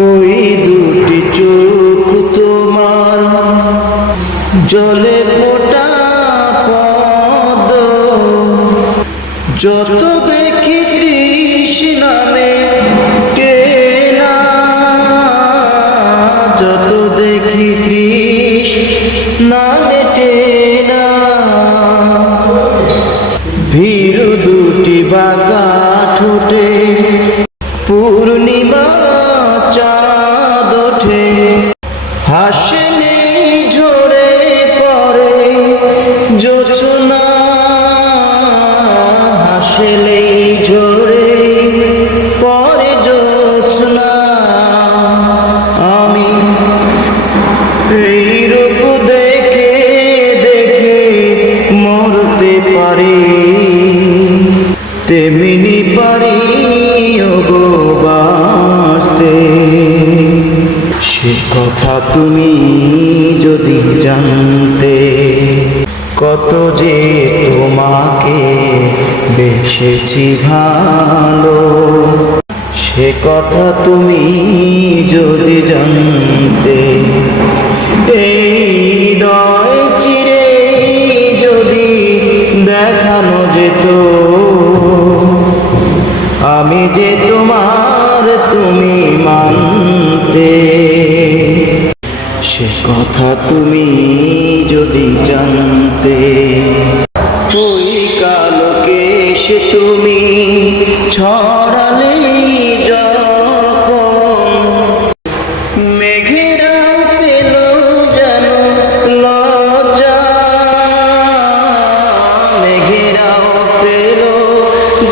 ওই দুটি চোখ তোমার জলে ফোটা পদ, যত দেখি তৃষ্ণা মেটে না, যত দেখি তৃষ্ণা মেটে না। ভীরু দুটি বাঁকা ঠোঁটে পূর্ণিমা চাঁদ ওঠে, হাসলে ঝরে পড়ে জোছনা, হাসলে ঝরে পড়ে জোছনা। আমি এই রূপ দেখে দেখে মরতে পারি, তেমনি পারি ওগো বাঁচতে। সে কথা তুমি যদি জানতে, কত যে তোমাকে বেসেছি ভালো। সে কথা তুমি যদি জানতে, এই হৃদয় চিরে যদি দেখানো যেত, আমি যে তোমার তুমি মানতে। সে কথা তুমি যদি জানতে, ওই কালো কেশ তুমি ছড়ালে যখন, মেঘেরা পেল যেন লজ্জা, মেঘেরাও পেল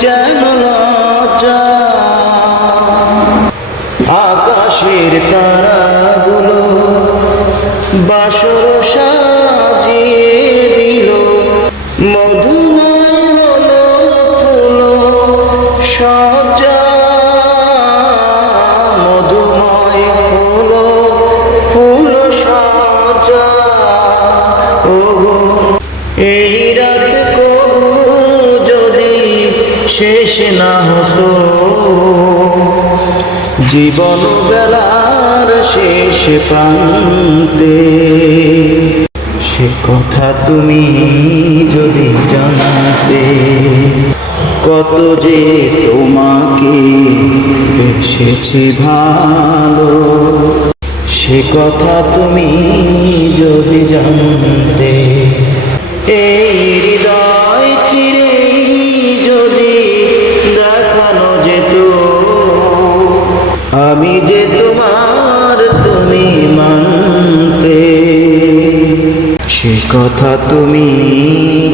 যেন লজ্জা। আকাশের তারাগুলো বাসর সাজিয়ে দিল, মধুময় হলো ফুল সজ্জা, মধুময় হলো ফুল সজ্জা। ওগো এই রাত কবু যদি শেষ না হতো, জীবন বেলার শেষ প্রান্তে। সে কথা তুমি যদি জানতে, কত যে তোমাকে বেসেছি ভালো। সে কথা তুমি যদি জানতে, এই হৃদয় চিরে যদি দেখানো যেত, আমি যে তোমার তুমি মানতে। সে কথা তুমি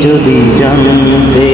যদি জানতে।